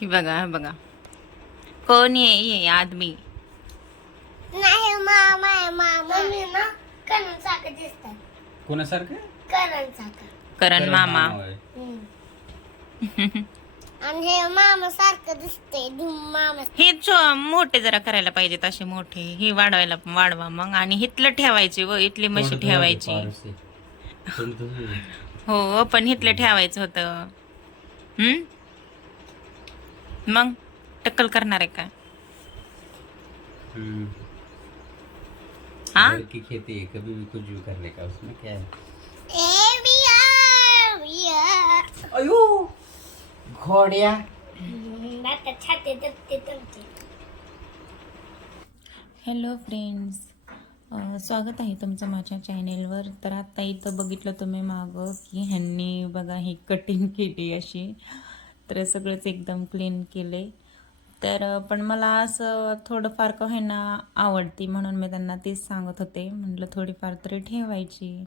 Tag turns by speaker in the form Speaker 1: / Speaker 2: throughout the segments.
Speaker 1: ही बघा हे बघा. कोण ये ये आदमी.
Speaker 2: नाही मामा आहे मामा. मी ना करण साखर दिसतात
Speaker 3: कोणासारखं?
Speaker 2: करण साखर
Speaker 1: करण
Speaker 3: करण
Speaker 1: मामा.
Speaker 2: आणि हे मामा सारखं दिसतंय धूम मामा.
Speaker 1: हे छो- मोठे जरा करायला पाहिजेत असे मोठे. हे वाढवायला वाढवा मग. आणि हितलं ठेवायचे व इथली म्हशी
Speaker 3: तोंड
Speaker 1: ठेवायची. हो पण हितलं ठेवायचं होतं. हम्म? मग? टक्कल करणार आहे का. हा?
Speaker 3: की खेती है कभी भी कुछ भी का उसमें क्या है? अयो! घोड्या.
Speaker 2: आता छाते दबते तुमचे
Speaker 1: हॅलो फ्रेंड्स स्वागत आहे तुमचं माझ्या चॅनेलवर. तर आता इथं बघितलं तुम्ही मागं की ह्यांनी बघा ही कटिंग केली अशी. तर सगळंच एकदम क्लीन केले. तर पण मला असं थोडंफार का ह्यांना आवडती म्हणून मी त्यांना तेच सांगत होते. म्हटलं थोडीफार तरी ठेवायची.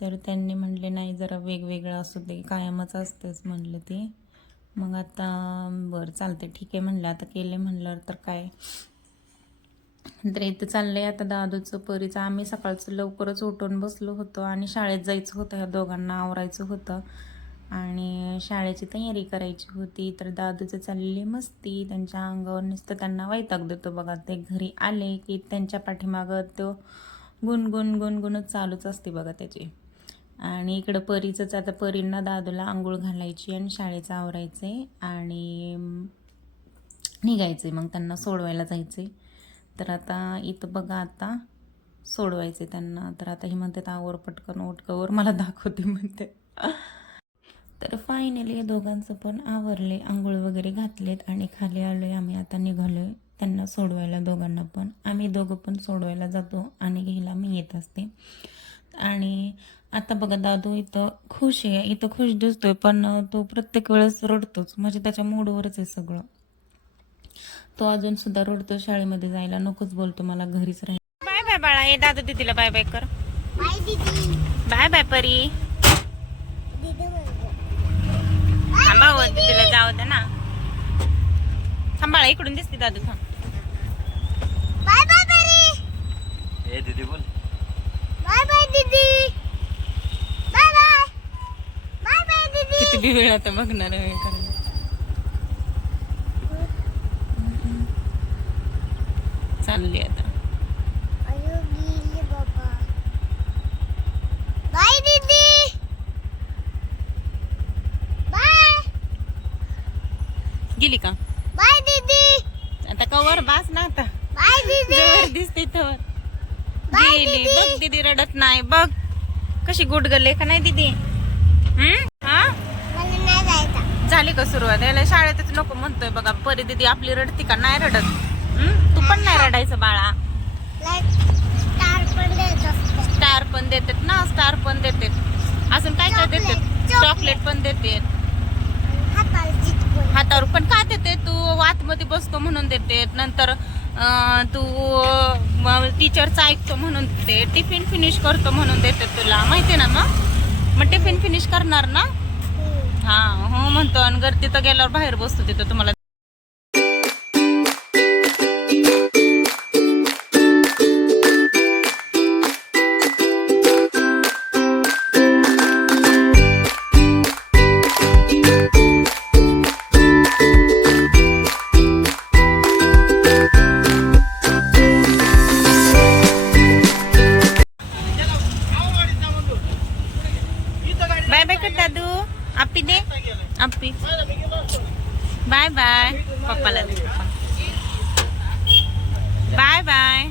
Speaker 1: तर त्यांनी म्हणले नाही जरा वेगवेगळं असू दे कायमच असतेच म्हणलं ते. मग आता बरं चालते ठीक आहे म्हणलं आता केले म्हणलं तर काय? तर इथं चाललंय आता दादूचं परीचं. आम्ही सकाळचं लवकरच उठून बसलो होतो आणि शाळेत जायचं होतं ह्या दोघांना आवरायचं होतं. आणि शाळेची तयारी करायची होती. तर दादूचं चाललेली मस्ती त्यांच्या अंगावर नुसतं त्यांना वैताग देतो बघा. ते घरी आले की त्यांच्या पाठीमागं तो गुणगुण गुणगुणच चालूच असते बघा त्याची. आणि इकडं परीचंच आता परींना दादूला आंघोळ घालायची आणि शाळेचं आवरायचं आहे आणि निघायचे मग त्यांना सोडवायला जायचं आहे तर आता इथं बघा आता. सोडवायचे त्यांना. तर आता ही म्हणते आवर पटकन ओटकवर मला दाखवते म्हणते. तर फायनली दोघांचं पण आवरले आंघोळ वगैरे घातलेत आणि खाली आलो आहे आम्ही. आता निघालोय त्यांना सोडवायला दोघांना पण. आम्ही दोघं पण सोडवायला जातो आणि घ्यायला मी येत असते. आणि आता बघा दादू इथं खुश आहे. इथं खुश दिसतोय पण तो प्रत्येक वेळेस रडतोच. म्हणजे त्याच्या मूडवरच आहे सगळं. तो अजून सुद्धा रडतो शाळेमध्ये जायला. नकोच बोलतो मला घरीच राहायला बाय बाय बाळा ये दादू दीदीला बाय बाय कर.
Speaker 2: बाय दीदी.
Speaker 1: Bye bye Pari.
Speaker 2: दीदी म्हणते.
Speaker 1: थांबा हो दीदीला जाऊ दे ना. थांबाळा इकडून दिसते दादू थांब.
Speaker 2: बाय बाय बरी
Speaker 3: ए दीदी बोल.
Speaker 2: बाय बाय दीदी. Bye bye. बाय बाय दीदी.
Speaker 1: किती वेळ आता बघणार आहे करायला चालली आता.
Speaker 2: गेली बाबा. बाय दीदी. बाय.
Speaker 1: गेली का?
Speaker 2: बाय दीदी.
Speaker 1: आता कवर बास ना आता.
Speaker 2: बाय दीदी.
Speaker 1: दिसते गेली. बघ दीदी रडत नाही. बघ. कशी गुडगले का नाही दीदी? हम्म? हा? झाली का सुरुवात? याला शाळेतच नको म्हणतोय बघा. परी दीदी आपली रडती का? नाही रडत? तू पण नाही रडायचं बाळा.
Speaker 2: स्टार पण
Speaker 1: देतात ना स्टार पण देतात. अजून काय काय देतात? चॉकलेट पण देते
Speaker 2: हाताला चिटकून
Speaker 1: हातावर पण का देते? तू आतमध्ये बसतो म्हणून देते नंतर तू टीचरचं ऐकतो म्हणून देते. टिफिन फिनिश करतो म्हणून देते तुला. माहिती ना मग? मग टिफिन फिनिश करणार ना. हा हो म्हणतो. आणि गर्दी तर गेल्यावर बाहेर बसतो तिथं. तुम्हाला बाय बाय पप्पाला बाय बाय